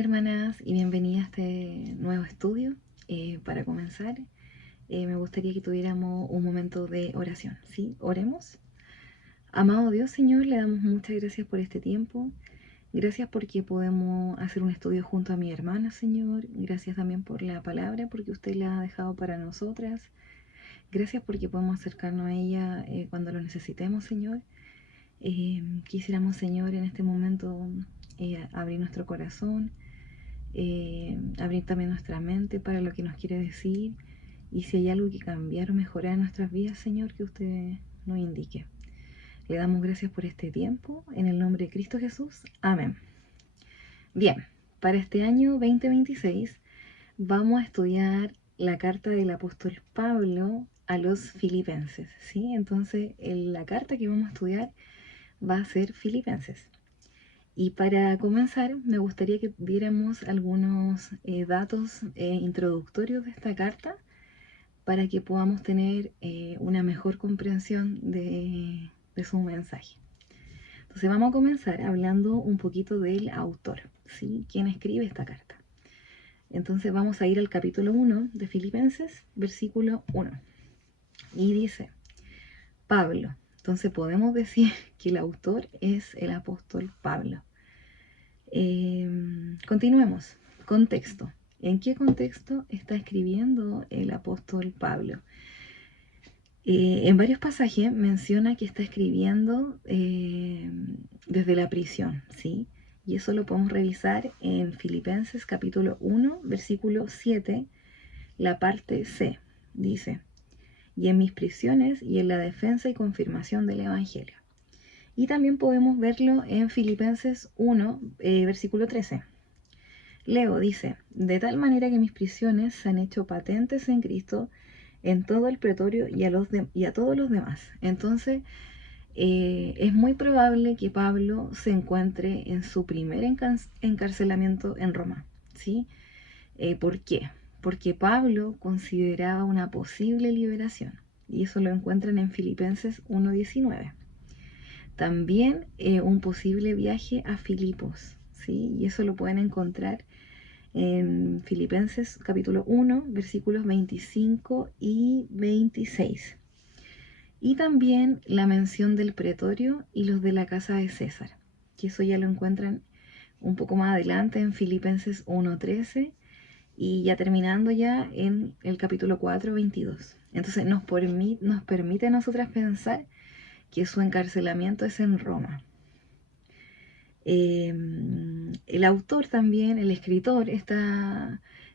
Hola hermanas y bienvenidas a este nuevo estudio. Para comenzar, me gustaría que tuviéramos un momento de oración, ¿sí? Oremos. Amado Dios, Señor, le damos muchas gracias por este tiempo. Gracias porque podemos hacer un estudio junto a mi hermana, Señor. Gracias también por la palabra, porque usted la ha dejado para nosotras. Gracias porque podemos acercarnos a ella cuando lo necesitemos, Señor. Quisiéramos, Señor, en este momento abrir nuestro corazón, abrir también nuestra mente para lo que nos quiere decir, y si hay algo que cambiar o mejorar en nuestras vidas, Señor, que usted nos indique. Le damos gracias por este tiempo, en el nombre de Cristo Jesús. Amén. Bien, para este año 2026 vamos a estudiar la carta del apóstol Pablo a los filipenses, ¿sí? Entonces, la carta que vamos a estudiar va a ser Filipenses. Y para comenzar, me gustaría que viéramos algunos datos introductorios de esta carta para que podamos tener una mejor comprensión de su mensaje. Entonces vamos a comenzar hablando un poquito del autor, ¿sí? ¿Quién escribe esta carta? Entonces vamos a ir al capítulo 1 de Filipenses, versículo 1. Y dice, Pablo. Entonces podemos decir que el autor es el apóstol Pablo. Continuemos. Contexto. ¿En qué contexto está escribiendo el apóstol Pablo? En varios pasajes menciona que está escribiendo desde la prisión, ¿sí? Y eso lo podemos revisar en Filipenses capítulo 1, versículo 7, la parte C. Dice, y en mis prisiones y en la defensa y confirmación del Evangelio. Y también podemos verlo en Filipenses 1, versículo 13. Leo dice, de tal manera que mis prisiones se han hecho patentes en Cristo en todo el pretorio y a todos los demás. Entonces, es muy probable que Pablo se encuentre en su primer encarcelamiento en Roma, ¿sí? ¿Por qué? Porque Pablo consideraba una posible liberación, y eso lo encuentran en Filipenses 1:19. También un posible viaje a Filipos, ¿sí? Y eso lo pueden encontrar en Filipenses capítulo 1, versículos 25 y 26. Y también la mención del pretorio y los de la casa de César, que eso ya lo encuentran un poco más adelante en Filipenses 1:13 y ya terminando ya en el capítulo 4, 22. Entonces nos permite a nosotras pensar que su encarcelamiento es en Roma. El autor también, el escritor,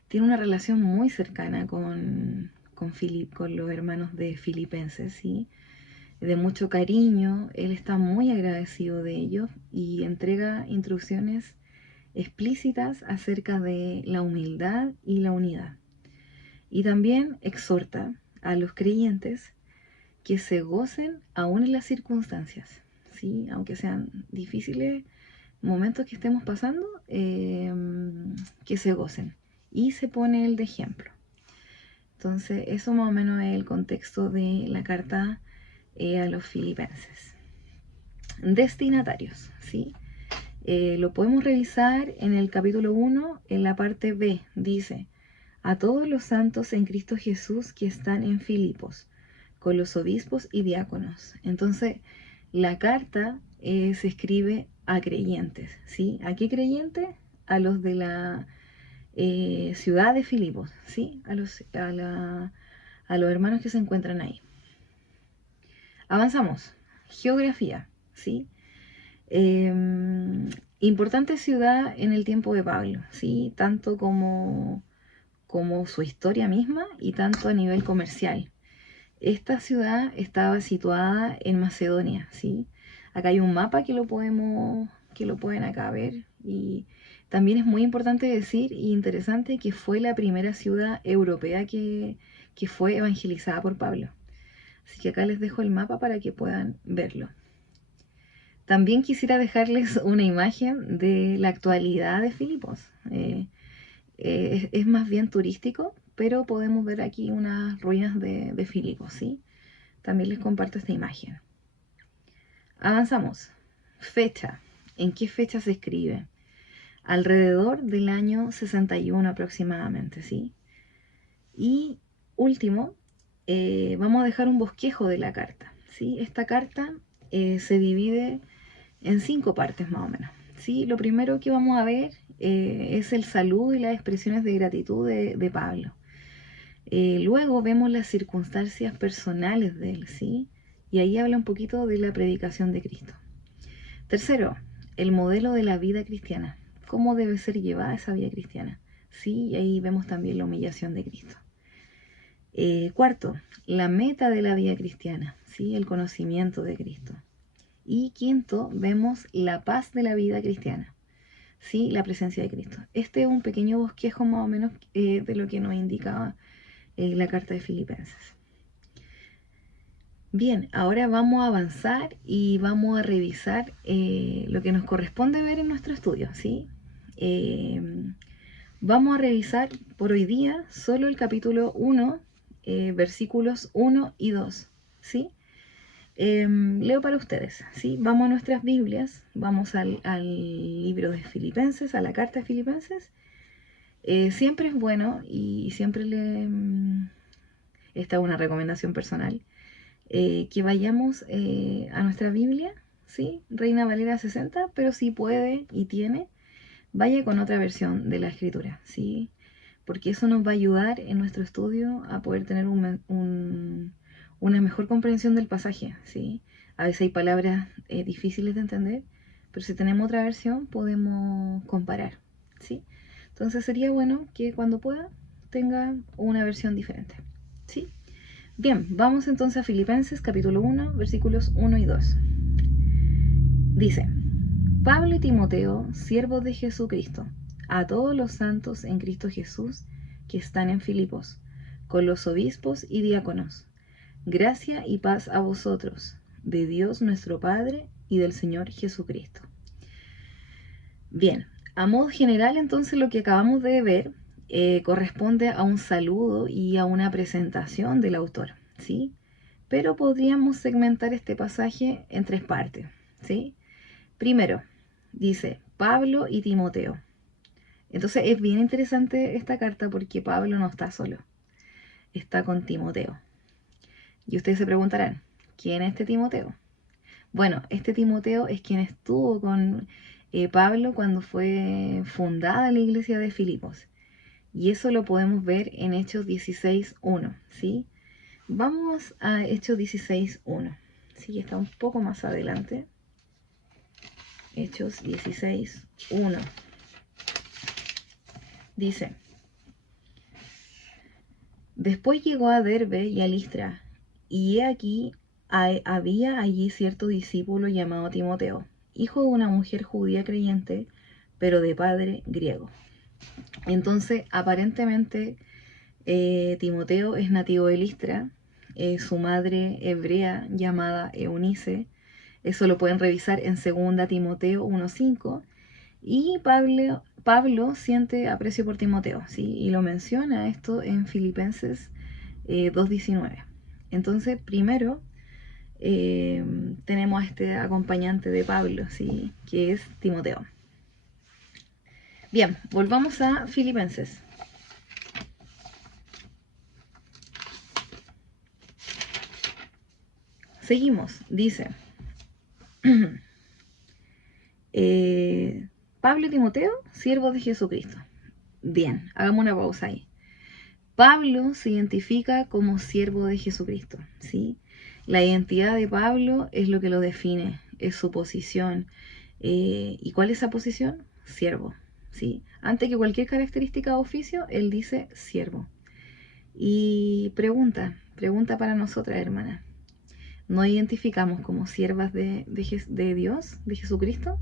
tiene una relación muy cercana con los hermanos de Filipenses, ¿sí? De mucho cariño. Él está muy agradecido de ellos y entrega instrucciones explícitas acerca de la humildad y la unidad. Y también exhorta a los creyentes que se gocen aún en las circunstancias, ¿sí? Aunque sean difíciles momentos que estemos pasando, que se gocen. Y se pone el de ejemplo. Entonces, eso más o menos es el contexto de la carta a los filipenses. Destinatarios, ¿sí? Lo podemos revisar en el capítulo 1, en la parte B. Dice, a todos los santos en Cristo Jesús que están en Filipos, con los obispos y diáconos. Entonces, la carta se escribe a creyentes, ¿sí? ¿A qué creyentes? A los de la ciudad de Filipos, ¿sí? A los hermanos que se encuentran ahí. Avanzamos. Geografía, ¿sí? Importante ciudad en el tiempo de Pablo, ¿sí? Tanto como su historia misma y tanto a nivel comercial. Esta ciudad estaba situada en Macedonia, ¿sí? Acá hay un mapa que lo pueden acá ver, y también es muy importante decir y interesante que fue la primera ciudad europea que fue evangelizada por Pablo. Así que acá les dejo el mapa para que puedan verlo. También quisiera dejarles una imagen de la actualidad de Filipos. Es más bien turístico, pero podemos ver aquí unas ruinas de Filipos, ¿sí? También les comparto esta imagen. Avanzamos. Fecha. ¿En qué fecha se escribe? alrededor del año 61 aproximadamente, ¿sí? Y último, vamos a dejar un bosquejo de la carta, ¿sí? Esta carta se divide en 5 partes más o menos, ¿sí? Lo primero que vamos a ver es el saludo y las expresiones de gratitud de Pablo. Luego vemos las circunstancias personales de él, ¿sí? Y ahí habla un poquito de la predicación de Cristo. Tercero, el modelo de la vida cristiana. ¿Cómo debe ser llevada esa vida cristiana? ¿Sí? Y ahí vemos también la humillación de Cristo. Cuarto, la meta de la vida cristiana, ¿sí? El conocimiento de Cristo. Y quinto, vemos la paz de la vida cristiana, ¿sí? La presencia de Cristo. Este es un pequeño bosquejo más o menos de lo que nos indicaba la carta de Filipenses. Bien, ahora vamos a avanzar y vamos a revisar lo que nos corresponde ver en nuestro estudio, ¿sí? Vamos a revisar por hoy día solo el capítulo 1, versículos 1 y 2, ¿sí? Leo para ustedes, ¿sí? Vamos a nuestras Biblias, vamos al libro de Filipenses, a la carta de Filipenses. Siempre es bueno y siempre esta es una recomendación personal, que vayamos a nuestra Biblia, ¿sí? Reina Valera 60, pero si puede y tiene, vaya con otra versión de la escritura, ¿sí? Porque eso nos va a ayudar en nuestro estudio a poder tener una mejor comprensión del pasaje, ¿sí? A veces hay palabras difíciles de entender, pero si tenemos otra versión podemos comparar, ¿sí? Entonces sería bueno que cuando pueda tenga una versión diferente, ¿sí? Bien, vamos entonces a Filipenses capítulo 1, versículos 1 y 2. Dice: Pablo y Timoteo, siervos de Jesucristo, a todos los santos en Cristo Jesús que están en Filipos, con los obispos y diáconos. Gracia y paz a vosotros, de Dios nuestro Padre y del Señor Jesucristo. Bien, a modo general entonces lo que acabamos de ver corresponde a un saludo y a una presentación del autor, ¿sí? Pero podríamos segmentar este pasaje en 3 partes, ¿sí? Primero, dice Pablo y Timoteo. Entonces es bien interesante esta carta porque Pablo no está solo, está con Timoteo. Y ustedes se preguntarán, ¿quién es este Timoteo? Bueno, este Timoteo es quien estuvo con Pablo cuando fue fundada la iglesia de Filipos. Y eso lo podemos ver en Hechos 16.1, ¿sí? Vamos a Hechos 16.1, ¿sí? Está un poco más adelante. Hechos 16.1. Dice: Después llegó a Derbe y a Listra, y he aquí había allí cierto discípulo llamado Timoteo, hijo de una mujer judía creyente, pero de padre griego. Entonces, aparentemente, Timoteo es nativo de Listra, su madre hebrea llamada Eunice, eso lo pueden revisar en 2 Timoteo 1.5, y Pablo siente aprecio por Timoteo, ¿sí? Y lo menciona esto en Filipenses 2.19. Entonces, primero tenemos a este acompañante de Pablo, ¿sí? Que es Timoteo. Bien, volvamos a Filipenses. Seguimos, dice Pablo y Timoteo, siervos de Jesucristo. Bien, hagamos una pausa ahí. Pablo se identifica como siervo de Jesucristo, ¿sí? La identidad de Pablo es lo que lo define, es su posición. ¿Y cuál es esa posición? Siervo, ¿sí? Antes que cualquier característica o oficio, él dice siervo. Y pregunta para nosotras, hermanas. ¿Nos identificamos como siervas de Dios, de Jesucristo?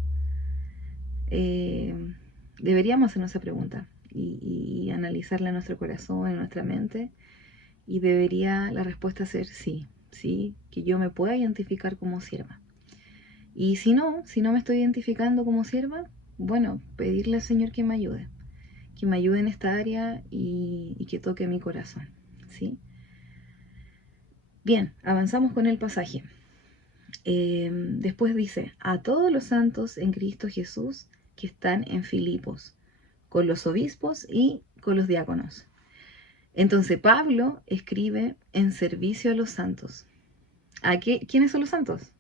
Deberíamos hacernos esa pregunta y analizarla en nuestro corazón, en nuestra mente, y debería la respuesta ser sí, sí, que yo me pueda identificar como sierva. Y si no me estoy identificando como sierva, bueno, pedirle al Señor que me ayude en esta área y que toque mi corazón, ¿sí? Bien, avanzamos con el pasaje. Después dice: a todos los santos en Cristo Jesús que están en Filipos, con los obispos y con los diáconos. Entonces Pablo escribe en servicio a los santos. ¿Quiénes son los santos?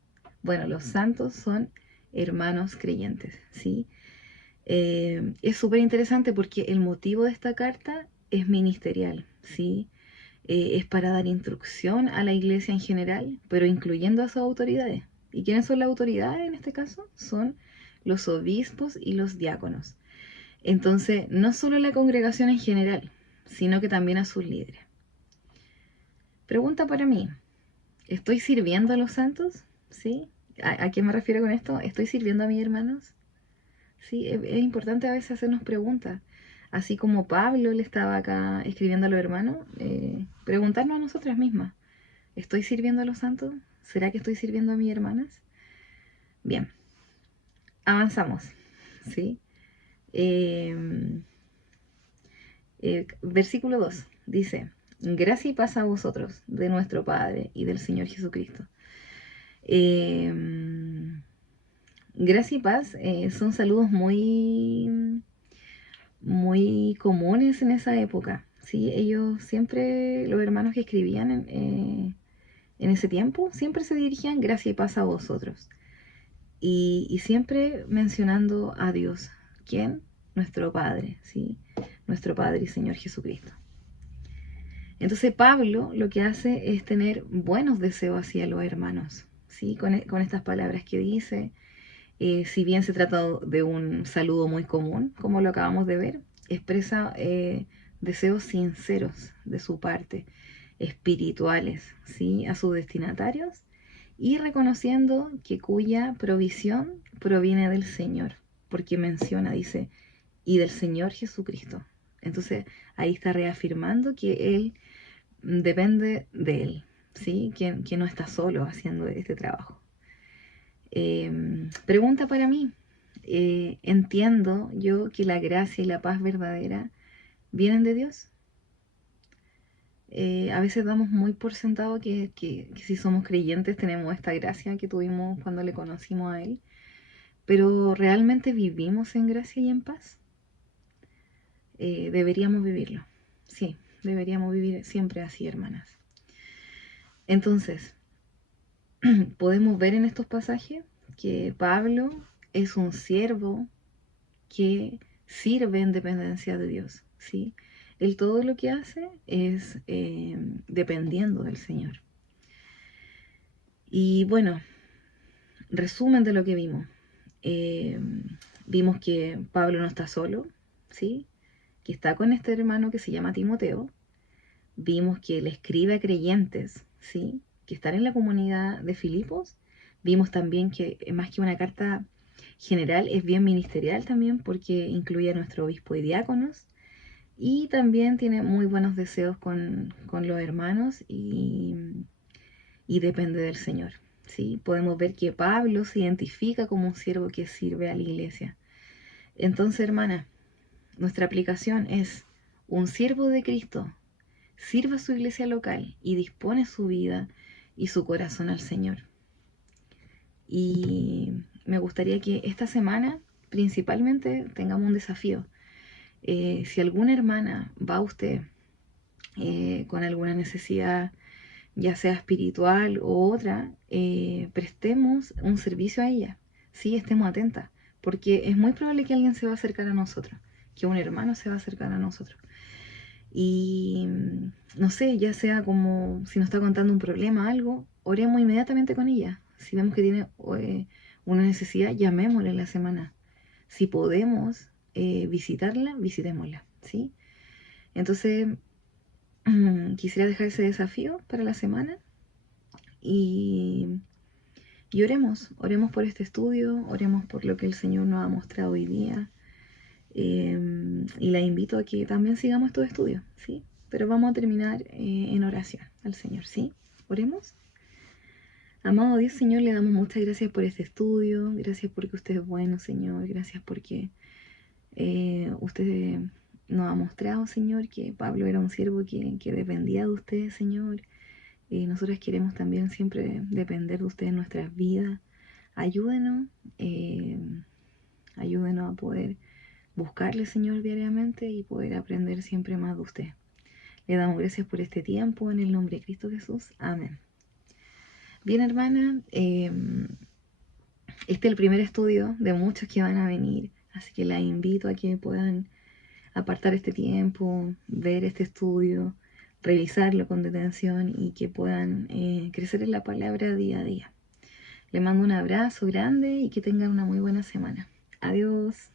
Bueno, los santos son hermanos creyentes, ¿sí? Es súper interesante porque el motivo de esta carta es ministerial, ¿sí? Es para dar instrucción a la iglesia en general, pero incluyendo a sus autoridades. ¿Y quiénes son las autoridades en este caso? Son los obispos y los diáconos. Entonces, no solo a la congregación en general, sino que también a sus líderes. Pregunta para mí, ¿estoy sirviendo a los santos? ¿Sí? ¿A qué me refiero con esto? ¿Estoy sirviendo a mis hermanos? Sí, es importante a veces hacernos preguntas. Así como Pablo le estaba acá escribiendo a los hermanos, preguntarnos a nosotras mismas. ¿Estoy sirviendo a los santos? ¿Será que estoy sirviendo a mis hermanas? Bien, avanzamos. ¿Sí? Eh, Versículo 2 dice, gracia y paz a vosotros, de nuestro Padre y del Señor Jesucristo. Eh, Gracia y paz son saludos muy comunes en esa época. ¿Sí? Ellos siempre, los hermanos que escribían en ese tiempo, siempre se dirigían gracia y paz a vosotros. Y siempre mencionando a Dios. ¿Quién? Nuestro Padre, ¿sí? Nuestro Padre y Señor Jesucristo. Entonces Pablo lo que hace es tener buenos deseos hacia los hermanos, ¿sí? Con estas palabras que dice, si bien se trata de un saludo muy común, como lo acabamos de ver, expresa deseos sinceros de su parte, espirituales, ¿sí? A sus destinatarios y reconociendo que cuya provisión proviene del Señor, porque menciona, dice, y del Señor Jesucristo. Entonces ahí está reafirmando que Él depende de Él, ¿sí? Que no está solo haciendo este trabajo. Pregunta para mí. ¿Entiendo yo que la gracia y la paz verdadera vienen de Dios? A veces damos muy por sentado que si somos creyentes tenemos esta gracia que tuvimos cuando le conocimos a Él, pero ¿realmente vivimos en gracia y en paz? Deberíamos vivirlo. Sí, deberíamos vivir siempre así, hermanas. Entonces, podemos ver en estos pasajes que Pablo es un siervo que sirve en dependencia de Dios, ¿sí? Él todo lo que hace es dependiendo del Señor. Y bueno, resumen de lo que vimos. Eh, Vimos que Pablo no está solo, ¿sí? Que está con este hermano que se llama Timoteo. Vimos que le escribe a creyentes, ¿sí? Que están en la comunidad de Filipos. Vimos también que más que una carta general es bien ministerial también porque incluye a nuestro obispo y diáconos y también tiene muy buenos deseos con los hermanos y depende del Señor. ¿Sí? Podemos ver que Pablo se identifica como un siervo que sirve a la iglesia. Entonces, hermana, nuestra aplicación es un siervo de Cristo, sirva a su iglesia local y dispone su vida y su corazón al Señor. Y me gustaría que esta semana principalmente tengamos un desafío. Si alguna hermana va a usted con alguna necesidad, ya sea espiritual o otra, prestemos un servicio a ella. Sí, estemos atentas, porque es muy probable que alguien se va a acercar a nosotros, que un hermano se va a acercar a nosotros. Y no sé, ya sea como si nos está contando un problema, algo, oremos inmediatamente con ella. Si vemos que tiene una necesidad, llamémosle en la semana. Si podemos visitarla, visitémosla, ¿sí? Entonces, quisiera dejar ese desafío para la semana y, y oremos por este estudio, oremos por lo que el Señor nos ha mostrado hoy día. Y la invito a que también sigamos estos estudios, ¿sí? Pero vamos a terminar en oración al Señor, ¿sí? Oremos. Amado Dios, Señor, le damos muchas gracias por este estudio, gracias porque usted es bueno, Señor, gracias porque usted nos ha mostrado, Señor, que Pablo era un siervo que dependía de usted, Señor. Nosotros queremos también siempre depender de usted en nuestras vidas. Ayúdenos Ayúdenos a poder buscarle, Señor, diariamente y poder aprender siempre más de usted. Le damos gracias por este tiempo en el nombre de Cristo Jesús. Amén. Bien, hermana, este es el primer estudio de muchos que van a venir, así que la invito a que puedan apartar este tiempo, ver este estudio, revisarlo con detención y que puedan crecer en la palabra día a día. Le mando un abrazo grande y que tengan una muy buena semana. Adiós.